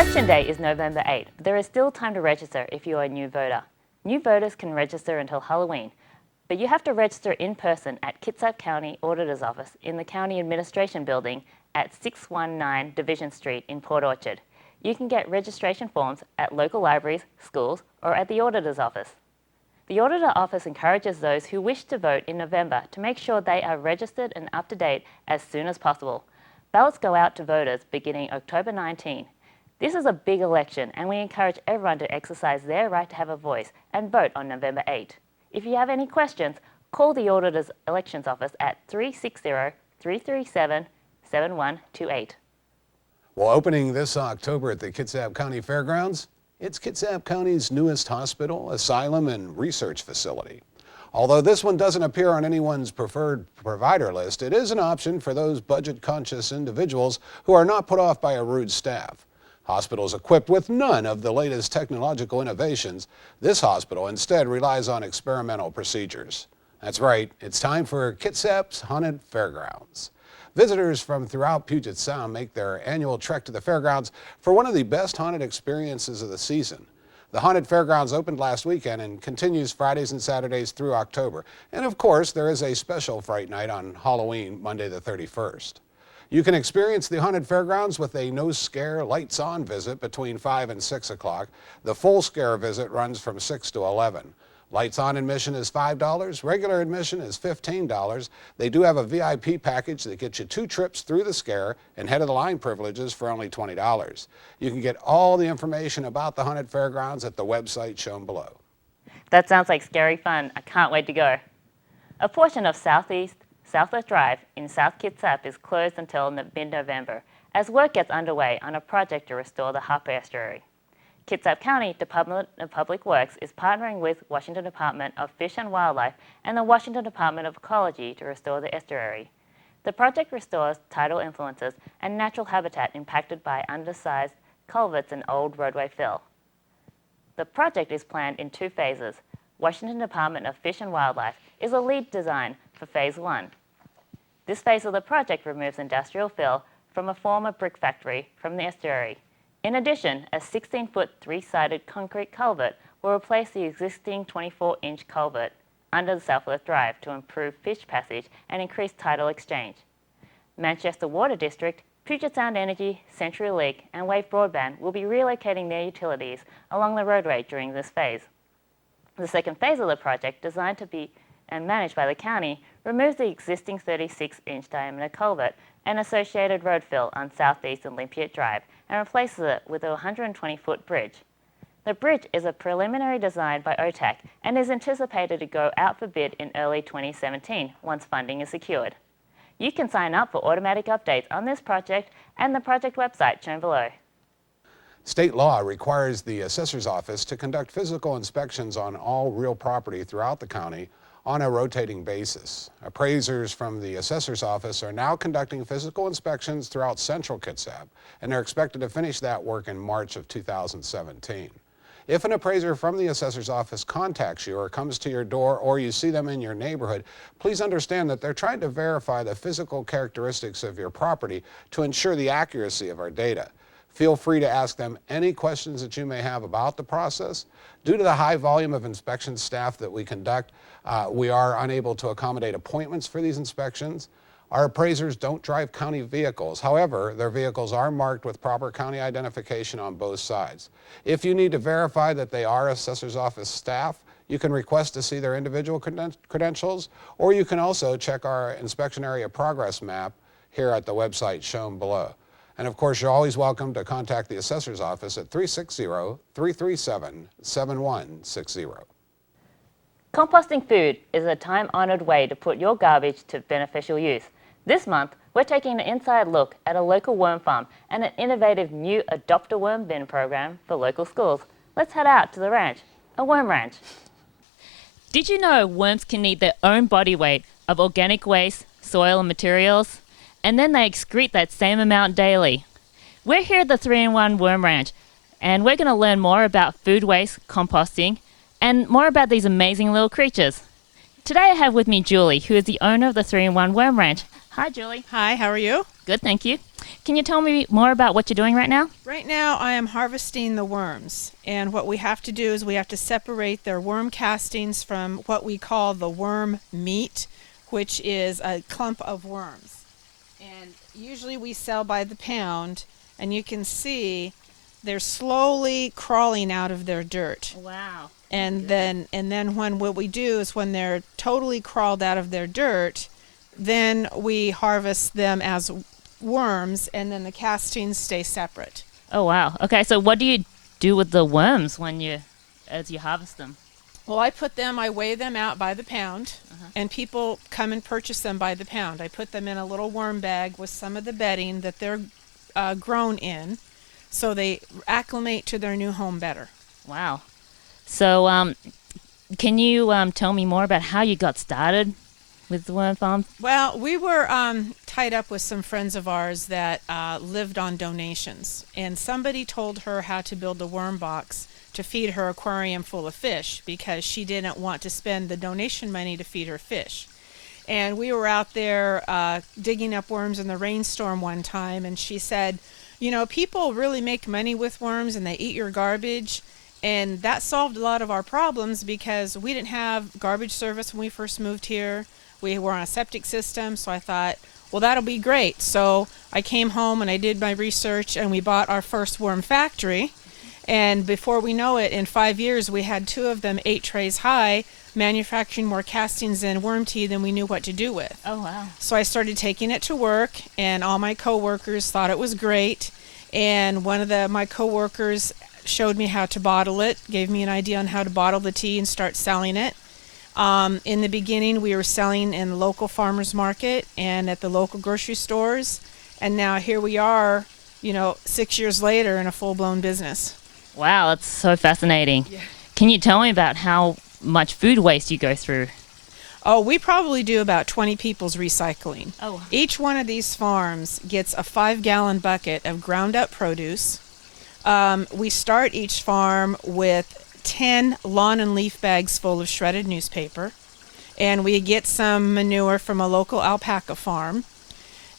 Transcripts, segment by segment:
Election Day is November 8. There is still time to register if you are a new voter. New voters can register until Halloween, but you have to register in person at Kitsap County Auditor's Office in the County Administration Building at 619 Division Street in Port Orchard. You can get registration forms at local libraries, schools, or at the Auditor's Office. The Auditor Office encourages those who wish to vote in November to make sure they are registered and up to date as soon as possible. Ballots go out to voters beginning October 19. This is a big election, and we encourage everyone to exercise their right to have a voice and vote on November 8. If you have any questions, call the Auditor's Elections Office at 360-337-7128. Well, opening this October at the Kitsap County Fairgrounds, it's Kitsap County's newest hospital, asylum, and research facility. Although this one doesn't appear on anyone's preferred provider list, it is an option for those budget-conscious individuals who are not put off by a rude staff. Hospitals equipped with none of the latest technological innovations, this hospital instead relies on experimental procedures. That's right, it's time for Kitsap's Haunted Fairgrounds. Visitors from throughout Puget Sound make their annual trek to the fairgrounds for one of the best haunted experiences of the season. The Haunted Fairgrounds opened last weekend and continues Fridays and Saturdays through October. And of course, there is a special Fright Night on Halloween, Monday the 31st. You can experience the Haunted Fairgrounds with a no-scare, lights-on visit between 5 and 6 o'clock. The full scare visit runs from 6 to 11. Lights-on admission is $5. Regular admission is $15. They do have a VIP package that gets you 2 trips through the scare and head-of-the-line privileges for only $20. You can get all the information about the Haunted Fairgrounds at the website shown below. That sounds like scary fun. I can't wait to go. A portion of Southwest Drive in South Kitsap is closed until mid-November as work gets underway on a project to restore the Harper Estuary. Kitsap County Department of Public Works is partnering with Washington Department of Fish and Wildlife and the Washington Department of Ecology to restore the estuary. The project restores tidal influences and natural habitat impacted by undersized culverts and old roadway fill. The project is planned in 2 phases. Washington Department of Fish and Wildlife is a lead design for Phase 1. This phase of the project removes industrial fill from a former brick factory from the estuary. In addition, a 16-foot 3-sided concrete culvert will replace the existing 24-inch culvert under the Southwest Drive to improve fish passage and increase tidal exchange. Manchester Water District, Puget Sound Energy, CenturyLink, and Wave Broadband will be relocating their utilities along the roadway during this phase. The second phase of the project, designed to be and managed by the county, removes the existing 36-inch diameter culvert and associated road fill on Southeast and Olympiad Drive and replaces it with a 120-foot bridge. The bridge is a preliminary design by OTAC and is anticipated to go out for bid in early 2017 once funding is secured. You can sign up for automatic updates on this project and the project website shown below. State law requires the assessor's office to conduct physical inspections on all real property throughout the county on a rotating basis. Appraisers from the assessor's office are now conducting physical inspections throughout central Kitsap, and they're expected to finish that work in March of 2017. If an appraiser from the assessor's office contacts you or comes to your door or you see them in your neighborhood, please understand that they're trying to verify the physical characteristics of your property to ensure the accuracy of our data. Feel free to ask them any questions that you may have about the process. Due to the high volume of inspection staff that we conduct, we are unable to accommodate appointments for these inspections. Our appraisers don't drive county vehicles. However, their vehicles are marked with proper county identification on both sides. If you need to verify that they are assessor's office staff, you can request to see their individual credentials, or you can also check our inspection area progress map here at the website shown below. And of course, you're always welcome to contact the assessor's office at 360-337-7160. Composting food is a time-honored way to put your garbage to beneficial use. This month, we're taking an inside look at a local worm farm and an innovative new Adopt a Worm bin program for local schools. Let's head out to the ranch, a worm ranch. Did you know worms can eat their own body weight of organic waste, soil and materials? And then they excrete that same amount daily. We're here at the 3-in-1 Worm Ranch, and we're going to learn more about food waste, composting, and more about these amazing little creatures. Today I have with me Julie, who is the owner of the 3-in-1 Worm Ranch. Hi, Julie. Hi, how are you? Good, thank you. Can you tell me more about what you're doing right now? Right now I am harvesting the worms, and what we have to do is we have to separate their worm castings from what we call the worm meat, which is a clump of worms. And usually we sell by the pound, and you can see they're slowly crawling out of their dirt. Wow. And then what we do is when they're totally crawled out of their dirt, then we harvest them as worms, and then the castings stay separate. Oh, wow. Okay, so what do you do with the worms as you harvest them? Well, I weigh them out by the pound, and people come and purchase them by the pound. I put them in a little worm bag with some of the bedding that they're grown in, so they acclimate to their new home better. Wow. So, can you tell me more about how you got started with the worm farm? Well, we were tied up with some friends of ours that lived on donations, and somebody told her how to build a worm box to feed her aquarium full of fish because she didn't want to spend the donation money to feed her fish. And we were out there digging up worms in the rainstorm one time, and she said, you know, people really make money with worms and they eat your garbage. And that solved a lot of our problems because we didn't have garbage service when we first moved here. We were on a septic system, so I thought, well, that'll be great. So I came home and I did my research, and we bought our first worm factory. And before we know it, in 5 years, we had 2 of them 8 trays high, manufacturing more castings and worm tea than we knew what to do with. Oh, wow. So I started taking it to work, and all my coworkers thought it was great. And one of my coworkers showed me how to bottle it, gave me an idea on how to bottle the tea and start selling it. In the beginning, we were selling in the local farmers market and at the local grocery stores. And now here we are, 6 years later in a full-blown business. Wow, that's so fascinating. Yeah. Can you tell me about how much food waste you go through? Oh, we probably do about 20 people's recycling. Oh. Each one of these farms gets a 5-gallon bucket of ground up produce. We start each farm with 10 lawn and leaf bags full of shredded newspaper, and we get some manure from a local alpaca farm,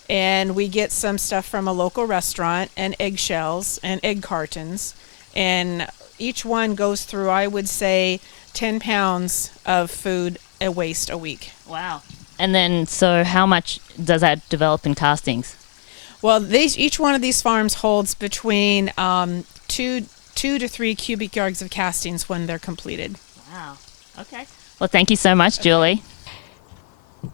and we get some stuff from a local restaurant, and eggshells and egg cartons, and each one goes through, I would say, 10 pounds of food waste a week. Wow. And then, so how much does that develop in castings? Well, each one of these farms holds between 2 to 3 cubic yards of castings when they're completed. Wow. Okay. Well, thank you so much, Julie.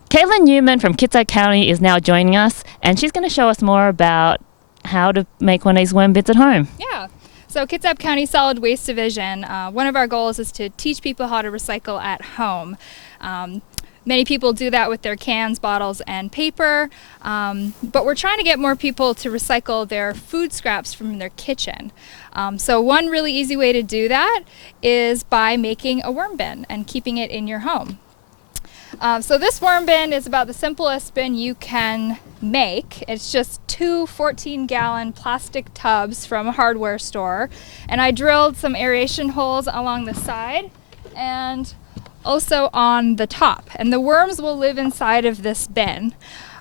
Caitlin Newman from Kitsap County is now joining us, and she's going to show us more about how to make one of these worm bits at home. Yeah. So Kitsap County Solid Waste Division, one of our goals is to teach people how to recycle at home. Many people do that with their cans, bottles, and paper, but we're trying to get more people to recycle their food scraps from their kitchen. So one really easy way to do that is by making a worm bin and keeping it in your home. So this worm bin is about the simplest bin you can make. It's just 2 14-gallon plastic tubs from a hardware store, and I drilled some aeration holes along the side and also on the top, and the worms will live inside of this bin.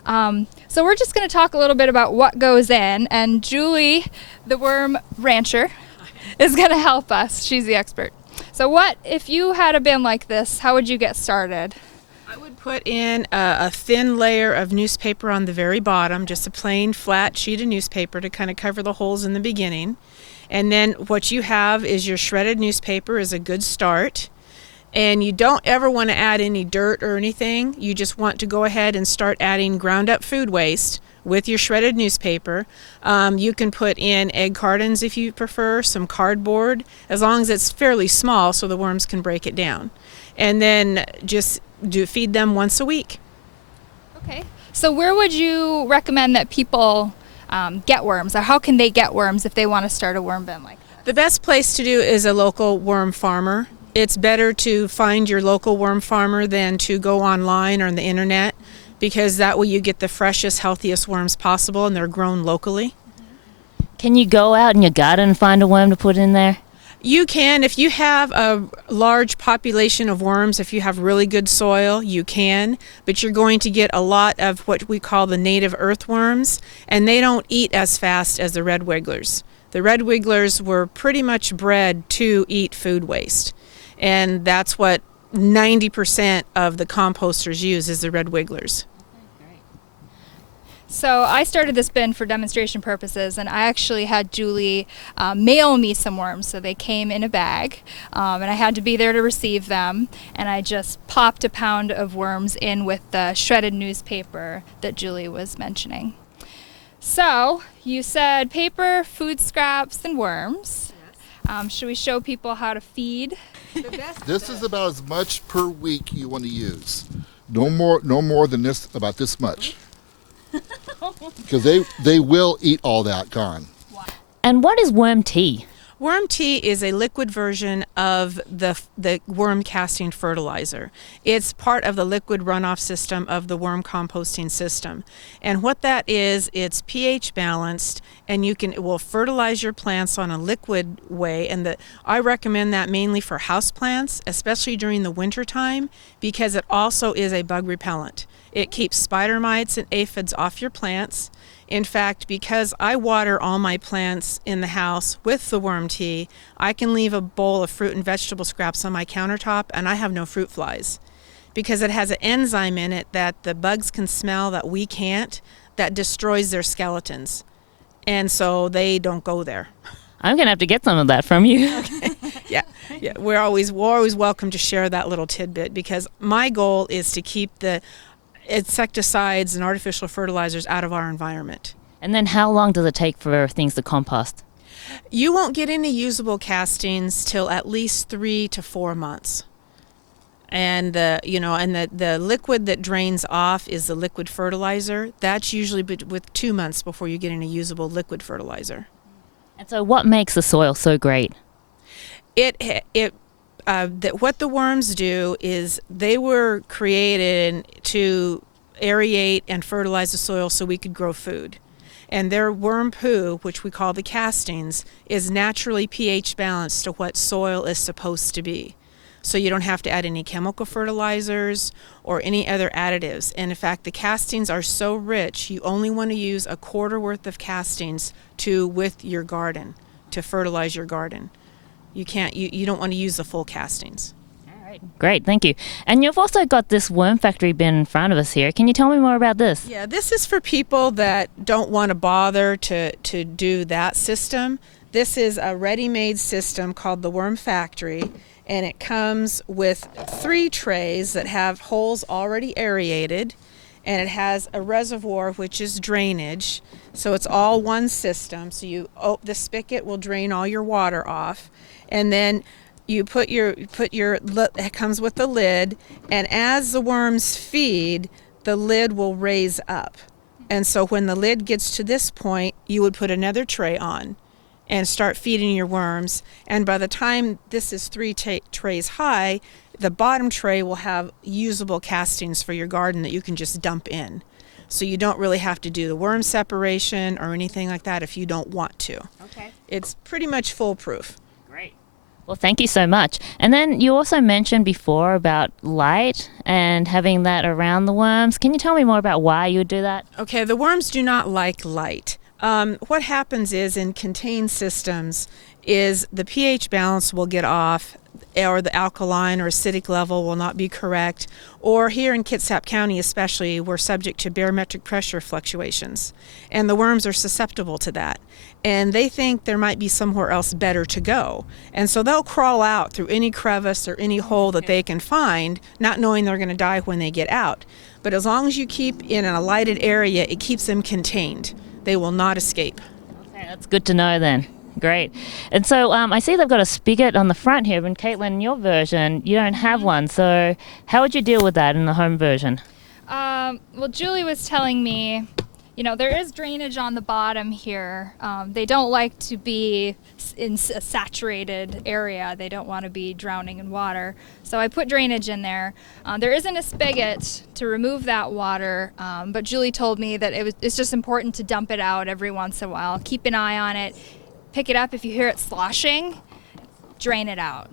So we're just going to talk a little bit about what goes in, and Julie, the worm rancher, is going to help us. She's the expert. So if you had a bin like this, how would you get started? I would put in a thin layer of newspaper on the very bottom, just a plain flat sheet of newspaper to kind of cover the holes in the beginning. And then what you have is your shredded newspaper is a good start. And you don't ever want to add any dirt or anything. You just want to go ahead and start adding ground up food waste with your shredded newspaper. You can put in egg cartons if you prefer, some cardboard, as long as it's fairly small so the worms can break it down. And then just feed them once a week. Okay. So where would you recommend that people get worms, or how can they get worms if they want to start a worm bin like that? The best place to do is a local worm farmer. It's better to find your local worm farmer than to go online or on the internet, because that way you get the freshest, healthiest worms possible, and they're grown locally. Can you go out in your garden and find a worm to put in there? You can, if you have a large population of worms, if you have really good soil, you can, but you're going to get a lot of what we call the native earthworms, and they don't eat as fast as the red wigglers. The red wigglers were pretty much bred to eat food waste, and that's what 90% of the composters use is the red wigglers. So I started this bin for demonstration purposes, and I actually had Julie mail me some worms. So they came in a bag, and I had to be there to receive them. And I just popped a pound of worms in with the shredded newspaper that Julie was mentioning. So you said paper, food scraps, and worms. Yes. Should we show people how to feed? This is about as much per week you want to use. No more than this, about this much. Because they will eat all that gone. And what is worm tea? Worm tea is a liquid version of the worm casting fertilizer. It's part of the liquid runoff system of the worm composting system. And what that is, it's pH balanced, and it will fertilize your plants on a liquid way. And I recommend that mainly for house plants, especially during the winter time, because it also is a bug repellent. It keeps spider mites and aphids off your plants. In fact, because I water all my plants in the house with the worm tea, I can leave a bowl of fruit and vegetable scraps on my countertop and I have no fruit flies. Because it has an enzyme in it that the bugs can smell that we can't, that destroys their skeletons. And so they don't go there. I'm going to have to get some of that from you. Okay. Yeah. We're always welcome to share that little tidbit, because my goal is to keep the insecticides and artificial fertilizers out of our environment. And then how long does it take for things to compost? You won't get any usable castings till at least 3 to 4 months. And the liquid that drains off is the liquid fertilizer. That's usually with 2 months before you get any usable liquid fertilizer. And so what makes the soil so great? What the worms do is they were created to aerate and fertilize the soil so we could grow food. And their worm poo, which we call the castings, is naturally pH balanced to what soil is supposed to be. So you don't have to add any chemical fertilizers or any other additives. And in fact, the castings are so rich, you only want to use a quarter worth of castings with your garden, to fertilize your garden. You don't want to use the full castings. All right, great, thank you. And you've also got this worm factory bin in front of us here. Can you tell me more about this? Yeah, this is for people that don't want to bother to do that system. This is a ready-made system called the Worm Factory, and it comes with 3 trays that have holes already aerated, and it has a reservoir, which is drainage. So it's all one system. So the spigot will drain all your water off. And then it comes with the lid, and as the worms feed, the lid will raise up. And so when the lid gets to this point, you would put another tray on and start feeding your worms. And by the time this is 3 trays high, the bottom tray will have usable castings for your garden that you can just dump in. So you don't really have to do the worm separation or anything like that if you don't want to. Okay. It's pretty much foolproof. Great. Well, thank you so much. And then you also mentioned before about light and having that around the worms. Can you tell me more about why you would do that? Okay, the worms do not like light. What happens is in contained systems is the pH balance will get off, or the alkaline or acidic level will not be correct, or here in Kitsap County especially, we're subject to barometric pressure fluctuations, and the worms are susceptible to that, and they think there might be somewhere else better to go, and so they'll crawl out through any crevice or any hole that they can find, not knowing they're going to die when they get out. But as long as you keep in a lighted area, it keeps them contained. They will not escape. Okay, that's good to know then. Great. And so I see they've got a spigot on the front here, and Caitlin, in your version, you don't have one. So how would you deal with that in the home version? Well, Julie was telling me, there is drainage on the bottom here. They don't like to be in a saturated area. They don't want to be drowning in water. So I put drainage in there. There isn't a spigot to remove that water, but Julie told me that it's just important to dump it out every once in a while. Keep an eye on it. Pick it up if you hear it sloshing. drain it out.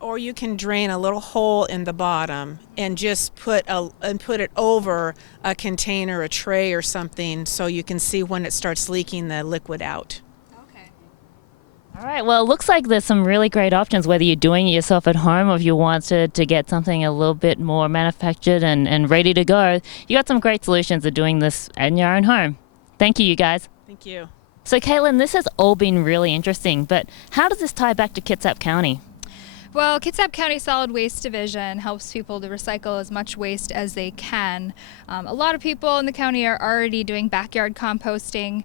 Or you can drain a little hole in the bottom and just put it over a container, a tray or something, so you can see when it starts leaking the liquid out. Okay. All right, well, it looks like there's some really great options, whether you're doing it yourself at home or if you wanted to get something a little bit more manufactured and ready to go. You got some great solutions of doing this in your own home. Thank you, you guys. Thank you. So, Caitlin, this has all been really interesting, but how does this tie back to Kitsap County? Well, Kitsap County Solid Waste Division helps people to recycle as much waste as they can. A lot of people in the county are already doing backyard composting,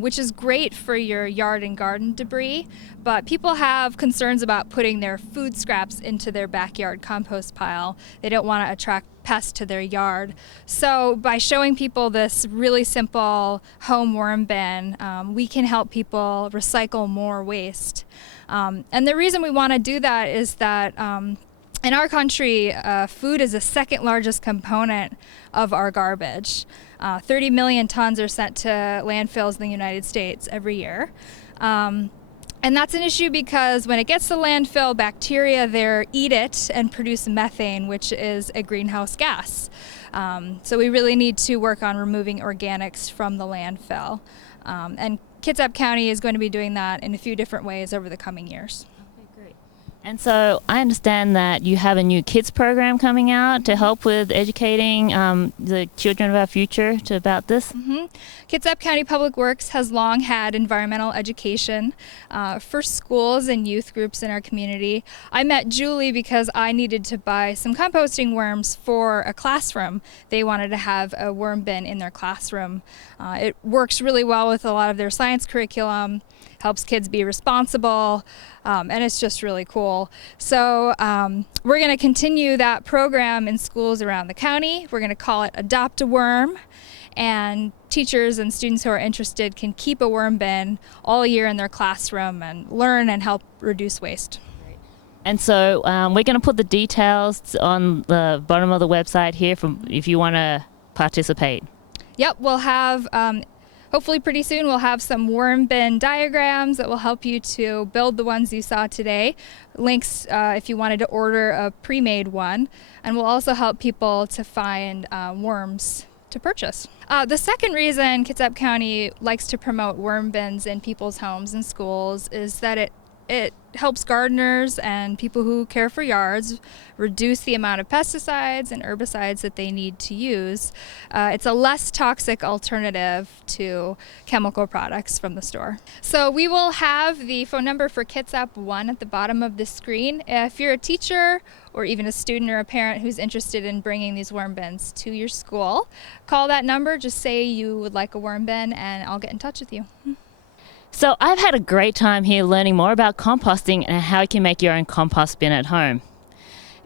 which is great for your yard and garden debris, but people have concerns about putting their food scraps into their backyard compost pile. They don't want to attract pests to their yard. So by showing people this really simple home worm bin, we can help people recycle more waste. And the reason we want to do that is that in our country, food is the second largest component of our garbage. 30 million tons are sent to landfills in the United States every year. And that's an issue because when it gets to landfill, bacteria there eat it and produce methane, which is a greenhouse gas. So we really need to work on removing organics from the landfill. And Kitsap County is going to be doing that in a few different ways over the coming years. Okay, great. And so I understand that you have a new kids program coming out to help with educating the children of our future about this. Mm-hmm. Kitsap County Public Works has long had environmental education for schools and youth groups in our community. I met Julie because I needed to buy some composting worms for a classroom. They wanted to have a worm bin in their classroom. It works really well with a lot of their science curriculum, helps kids be responsible, and it's just really cool. So we're going to continue that program in schools around the county. We're going to call it Adopt a Worm, and teachers and students who are interested can keep a worm bin all year in their classroom and learn and help reduce waste. And so we're going to put the details on the bottom of the website here if you want to participate. Yep, we'll have, hopefully pretty soon, we'll have some worm bin diagrams that will help you to build the ones you saw today. Links if you wanted to order a pre-made one. And we'll also help people to find worms to purchase. The second reason Kitsap County likes to promote worm bins in people's homes and schools is that it helps gardeners and people who care for yards reduce the amount of pesticides and herbicides that they need to use. It's a less toxic alternative to chemical products from the store. So we will have the phone number for Kitsap 1 at the bottom of the screen. If you're a teacher or even a student or a parent who's interested in bringing these worm bins to your school, call that number, just say you would like a worm bin, and I'll get in touch with you. So I've had a great time here learning more about composting and how you can make your own compost bin at home.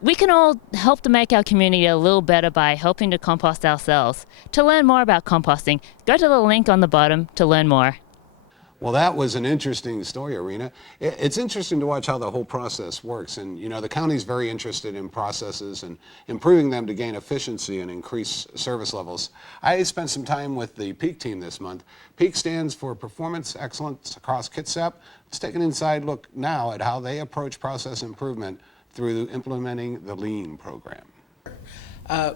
We can all help to make our community a little better by helping to compost ourselves. To learn more about composting, go to the link on the bottom to learn more. Well, that was an interesting story, Arena. It's interesting to watch how the whole process works. And, you know, the county's very interested in processes and improving them to gain efficiency and increase service levels. I spent some time with the PEAK team this month. PEAK stands for Performance Excellence Across Kitsap. Let's take an inside look now at how they approach process improvement through implementing the LEAN program.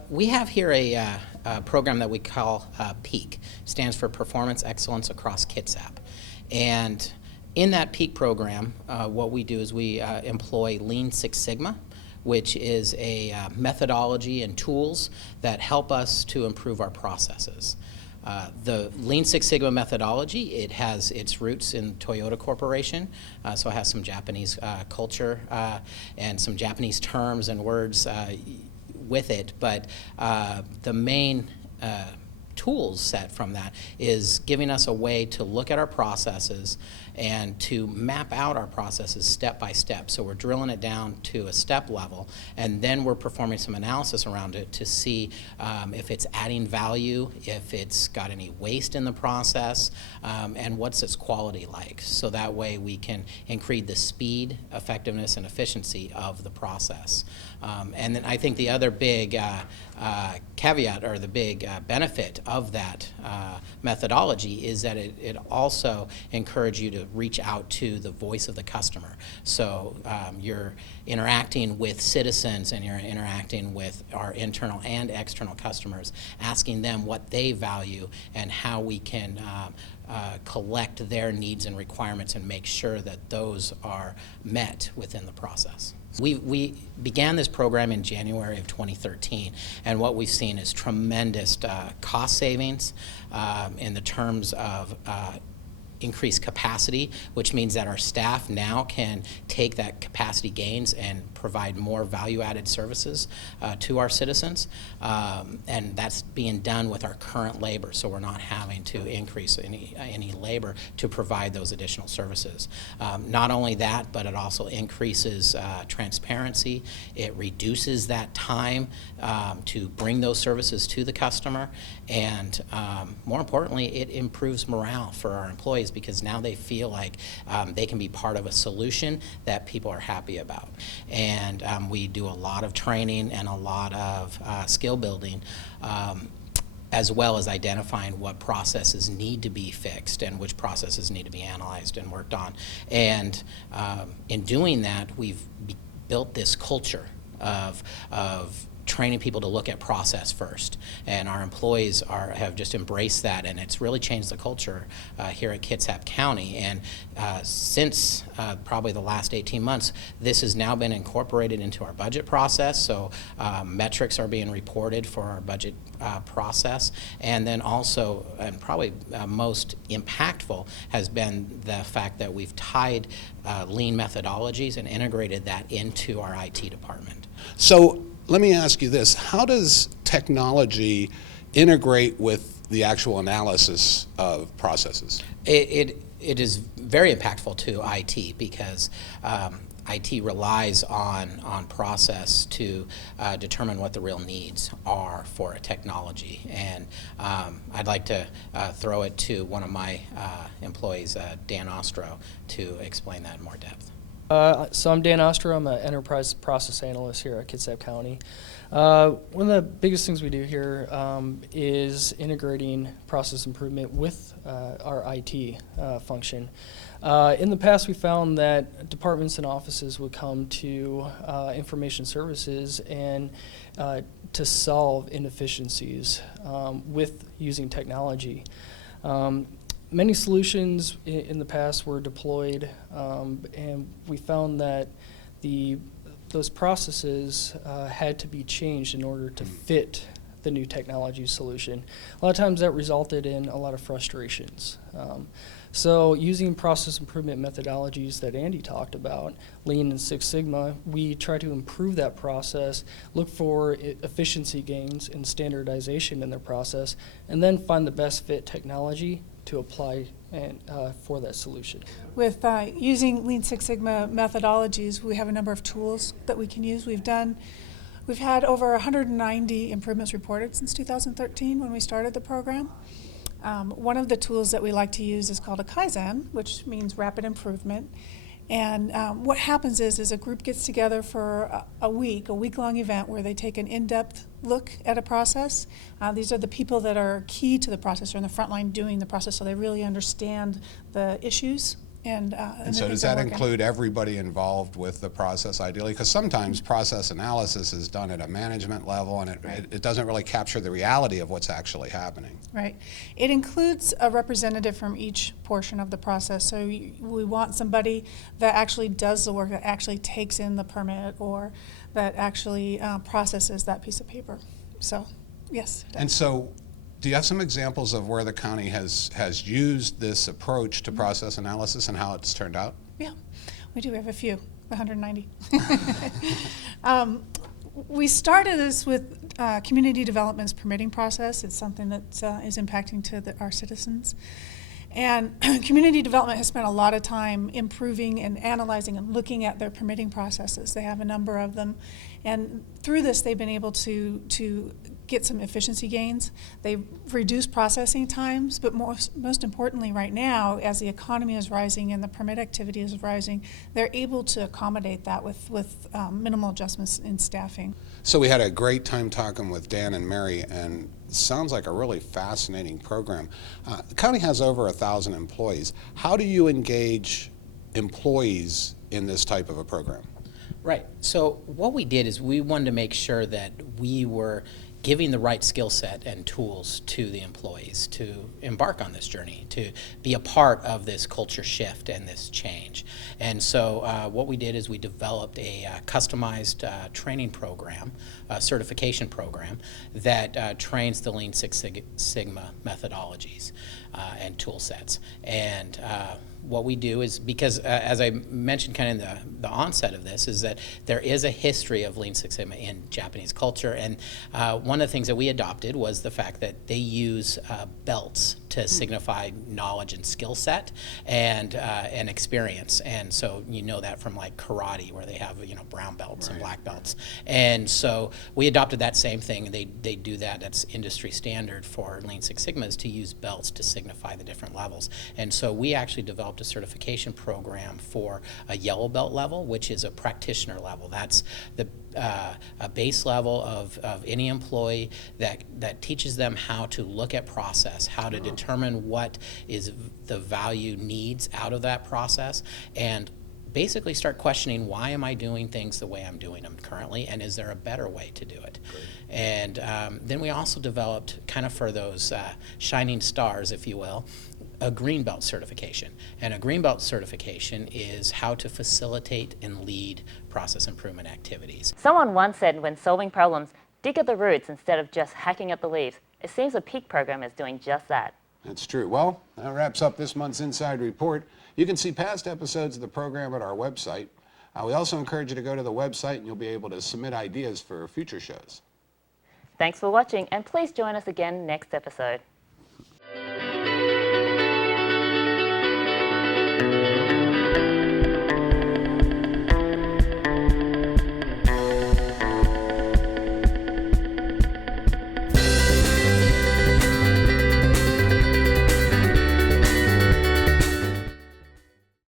We have here a program that we call PEAK. Stands for Performance Excellence Across Kitsap. And in that PEAK program, what we do is we employ Lean Six Sigma, which is a methodology and tools that help us to improve our processes. The Lean Six Sigma methodology, it has its roots in Toyota Corporation, so it has some Japanese culture and some Japanese terms and words with it, but the main tool set from that is giving us a way to look at our processes and to map out our processes step by step. So we're drilling it down to a step level, and then we're performing some analysis around it to see if it's adding value, if it's got any waste in the process, and what's its quality like. So that way we can increase the speed, effectiveness, and efficiency of the process. And then I think the other big caveat or the big benefit of that methodology is that it also encourages you to reach out to the voice of the customer. So you're interacting with citizens and you're interacting with our internal and external customers, asking them what they value and how we can collect their needs and requirements and make sure that those are met within the process. We began this program in January of 2013, and what we've seen is tremendous cost savings in the terms of increased capacity, which means that our staff now can take that capacity gains and provide more value-added services to our citizens, and that's being done with our current labor, so we're not having to increase any labor to provide those additional services. Not only that, but it also increases transparency. It reduces that time to bring those services to the customer, and more importantly, it improves morale for our employees because now they feel like they can be part of a solution that people are happy about. And we do a lot of training and a lot of skill building, as well as identifying what processes need to be fixed and which processes need to be analyzed and worked on. And in doing that, we've built this culture of training people to look at process first, and our employees have just embraced that, and it's really changed the culture here at Kitsap County. And since probably the last 18 months, this has now been incorporated into our budget process, so metrics are being reported for our budget process. And then also, and probably most impactful, has been the fact that we've tied lean methodologies and integrated that into our IT department. So let me ask you this. How does technology integrate with the actual analysis of processes? It is very impactful to IT because IT relies on process to determine what the real needs are for a technology. And I'd like to throw it to one of my employees, Dan Ostro, to explain that in more depth. So I'm Dan Ostro. I'm an enterprise process analyst here at Kitsap County. One of the biggest things we do here is integrating process improvement with our IT function. In the past, we found that departments and offices would come to information services and to solve inefficiencies with using technology. Many solutions in the past were deployed, and we found that those processes had to be changed in order to fit the new technology solution. A lot of times that resulted in a lot of frustrations. So using process improvement methodologies that Andy talked about, Lean and Six Sigma, we try to improve that process, look for efficiency gains and standardization in their process, and then find the best fit technology to apply and for that solution. With using Lean Six Sigma methodologies, we have a number of tools that we can use. We've had over 190 improvements reported since 2013 when we started the program. One of the tools that we like to use is called a Kaizen, which means rapid improvement. And what happens is a group gets together for a week-long event where they take an in-depth look at a process. These are the people that are key to the process or in the front line doing the process, so they really understand the issues. And so does that include everybody involved with the process ideally? Because sometimes process analysis is done at a management level and it doesn't really capture the reality of what's actually happening. Right. It includes a representative from each portion of the process. So we want somebody that actually does the work, that actually takes in the permit or that actually processes that piece of paper. So, yes. And so, do you have some examples of where the county has used this approach to process analysis and how it's turned out? Yeah, we do. We have a few, 190. We started this with community development's permitting process. It's something that is impacting to our citizens. And community development has spent a lot of time improving and analyzing and looking at their permitting processes. They have a number of them. And through this, they've been able to get some efficiency gains. They've reduced processing times, but most importantly right now, as the economy is rising and the permit activity is rising, they're able to accommodate that with minimal adjustments in staffing. So we had a great time talking with Dan and Mary, and it sounds like a really fascinating program. The county has over 1,000 employees. How do you engage employees in this type of a program? Right. So what we did is we wanted to make sure that we were giving the right skill set and tools to the employees to embark on this journey, to be a part of this culture shift and this change. And so what we did is we developed a customized training program, certification program, that trains the Lean Six Sigma methodologies and tool sets. And what we do is, because as I mentioned kind of in the onset of this, is that there is a history of Lean Six Sigma in Japanese culture, and one of the things that we adopted was the fact that they use belts to signify knowledge and skill set and experience. And so you know that from like karate, where they have brown belts and black belts. And so we adopted that same thing, and they do that. That's industry standard for Lean Six Sigma, is to use belts to signify the different levels. And so we actually developed a certification program for a yellow belt level, which is a practitioner level. That's the a base level of any employee that teaches them how to look at process, how to determine what is the value needs out of that process, and basically start questioning, why am I doing things the way I'm doing them currently, and is there a better way to do it? Great. And then we also developed, kind of for those shining stars, if you will, a green belt certification. And a green belt certification is how to facilitate and lead process improvement activities. Someone once said, when solving problems, dig at the roots instead of just hacking at the leaves. It seems the PEAK program is doing just that. That's true. Well, that wraps up this month's Inside Report. You can see past episodes of the program at our website. We also encourage you to go to the website, and you'll be able to submit ideas for future shows. Thanks for watching, and please join us again next episode.